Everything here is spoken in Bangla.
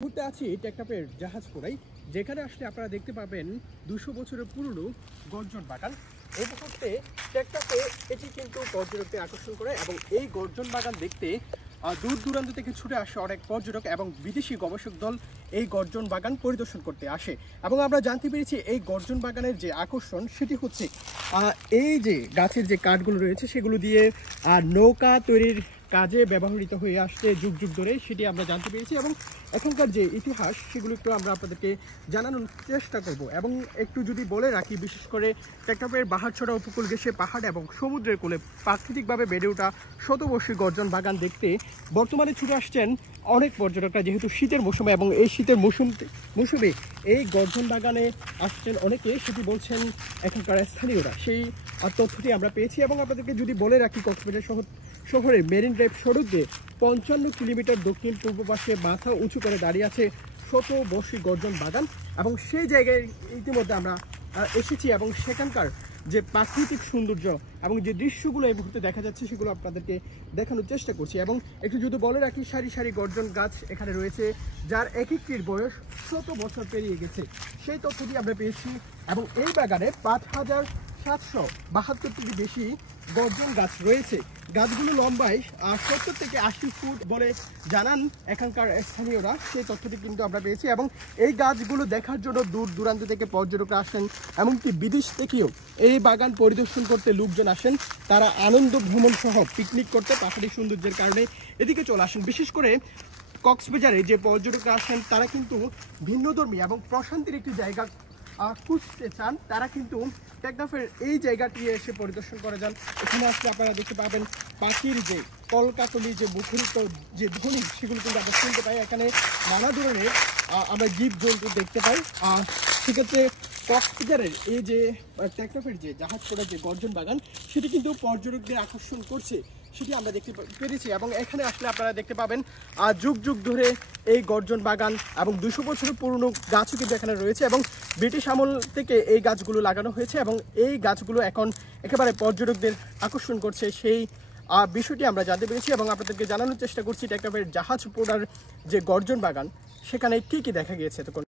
মুহূর্তে আছি টেকনাফের জাহাজপুরায়, যেখানে আসলে আপনারা দেখতে পাবেন 200 বছরের পুরনো গর্জন বাগান। এই মুহূর্তে টেকনাফে এটি কিন্তু পর্যটকদের আকর্ষণ করে এবং এই গর্জন বাগান দেখতে দূর দূরান্ত থেকে ছুটে আসে অনেক পর্যটক এবং বিদেশি গবেষক দল এই গর্জন বাগান পরিদর্শন করতে আসে। এবং আমরা জানতে পেরেছি এই গর্জন বাগানের যে আকর্ষণ সেটি হচ্ছে এই যে গাছের যে কাঠগুলো রয়েছে সেগুলো দিয়ে নৌকা তৈরির কাজে ব্যবহৃত হয়ে আসছে যুগ যুগ ধরে, সেটি আমরা জানতে পেরেছি। এবং এখানকার যে ইতিহাস সেগুলো একটু আমরা আপনাদেরকে জানানোর চেষ্টা করব। এবং একটু যদি বলে রাখি, বিশেষ করে টেকনাফের বাহারছড়া উপকূল ঘেঁষে পাহাড় এবং সমুদ্রের কোলে প্রাকৃতিকভাবে বেড়ে ওঠা শতবর্ষী গর্জন বাগান দেখতে বর্তমানে ছুটে আসছেন অনেক পর্যটকরা, যেহেতু শীতের মৌসুমে, এবং এই শীতের মৌসুমে এই গর্জন বাগানে আসছেন অনেকে, সেটি বলছেন এখানকার স্থানীয়রা। সেই তথ্যটি আমরা পেয়েছি। এবং আপনাদেরকে যদি বলে রাখি, কক্সবাজার শহরে মেরিন ড্রাইভ সড়ক দিয়ে 55 কিলোমিটার দক্ষিণ পূর্ব পাশে মাথা উঁচু করে দাঁড়িয়ে আছে শতবর্ষী গর্জন বাগান। এবং সেই জায়গায় ইতিমধ্যে আমরা এসেছি এবং সেখানকার যে প্রাকৃতিক সৌন্দর্য এবং যে দৃশ্যগুলো এই মুহূর্তে দেখা যাচ্ছে সেগুলো আপনাদেরকে দেখানোর চেষ্টা করছি। এবং একটু যদি বলে রাখি, সারি সারি গর্জন গাছ এখানে রয়েছে, যার এক একটির বয়স 100 বছর পেরিয়ে গেছে, সেই তথ্যটি আমরা পেয়েছি। এবং এই বাগানে 5772টি বেশি গর্জন গাছ রয়েছে। গাছগুলো লম্বায় 70 থেকে 80 ফুট বলে জানান এখানকার স্থানীয়রা, সেই তথ্যটি কিন্তু আমরা পেয়েছি। এবং এই গাছগুলো দেখার জন্য দূর দূরান্ত থেকে পর্যটকরা আসেন, এমনকি বিদেশ থেকেও এই বাগান পরিদর্শন করতে লোকজন আসেন। তারা আনন্দ ভ্রমণ সহ পিকনিক করতে প্রাকৃতিক সৌন্দর্যের কারণে এদিকে চলে আসেন। বিশেষ করে কক্সবাজারে যে পর্যটকরা আসেন তারা কিন্তু ভিন্নধর্মী এবং প্রশান্তির একটি জায়গা খুঁজতে চান, তারা কিন্তু টেকনাফের এই জায়গাটি এসে পরিদর্শন করে যান। এখানে আসলে আপনারা দেখতে পাবেন পাখির যে কলকাকলি, যে মুখরিত যে ধ্বনি, সেগুলো কিন্তু আমরা শুনতে পাই। এখানে নানা ধরনের আমরা জীবজন্তু দেখতে পাই। সেক্ষেত্রে কক্সবাজারের এই যে টেকনাফের যে জাহাজপোড়া যে গর্জন বাগান, সেটি কিন্তু পর্যটকদের আকর্ষণ করছে, সেটি আমরা দেখতে পেরেছি। এবং এখানে আসলে আপনারা দেখতে পাবেন যুগ যুগ ধরে এই গর্জন বাগান এবং 200 বছরের পুরনো গাছও কিন্তু এখানে রয়েছে। এবং ব্রিটিশ আমল থেকে এই গাছগুলো লাগানো হয়েছে এবং এই গাছগুলো এখন একেবারে পর্যটকদের আকর্ষণ করছে, সেই বিষয়টি আমরা জানতে পেরেছি। এবং আপনাদেরকে জানানোর চেষ্টা করছি টেকনাফের জাহাজপোড়ার যে গর্জন বাগান সেখানে কী কী দেখা গিয়েছে। তখন